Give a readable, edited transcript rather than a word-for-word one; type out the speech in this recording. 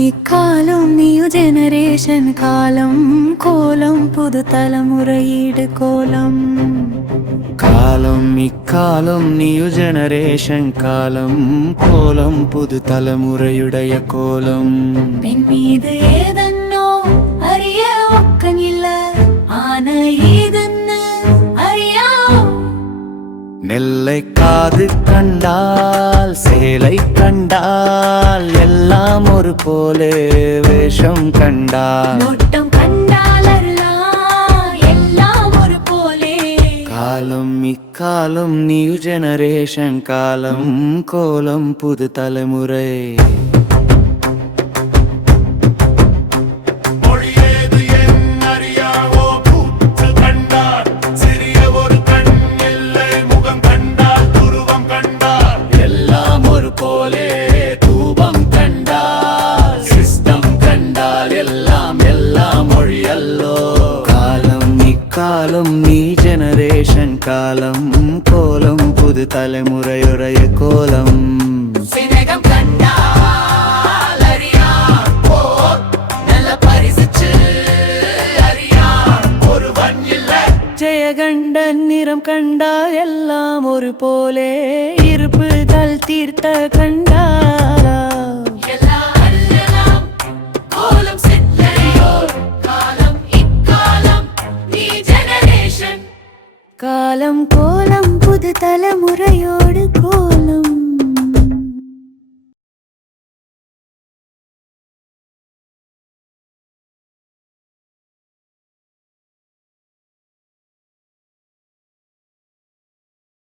ഇക്കാലം new generation കാലം കോലം പുതുതലമുറയുടെ കോലം காலம் இக்காலம் நியூ ஜெனரேஷன் காலம் கோலம் புது தலைமுறையுடைய கோலம் பெண் மீது ஏதன்னோ அறிய ஒக்கனில்ல ஆன ஏதன்னு அறியா நெல்லை காது கண்டால் சேலை கண்டால் எல்லாம் ஒரு போலே வேஷம் கண்டால் நோட்டம் கண்டால் அருளாம் எல்லாம் ஒரு போலே காலம் இக்காலம் நியூ ஜெனரேஷன் காலம் கோலம் புது தலைமுறை காலம் நீ ஜெனரேஷன் காலம் கோலம் புது தலைமுறையுடைய கோலம் சினகம் கண்டால் அறியார் போர் நல்ல பரிசுச்சு அறியார் ஒருவன் இல்லை ஜெயகண்டன் நிறம் கண்டால் எல்லாம் ஒரு போலே இருப்புகள் தீர்த்த கண்டாரா காலம் கோலம் புது தலைமுறையோடு கோலம்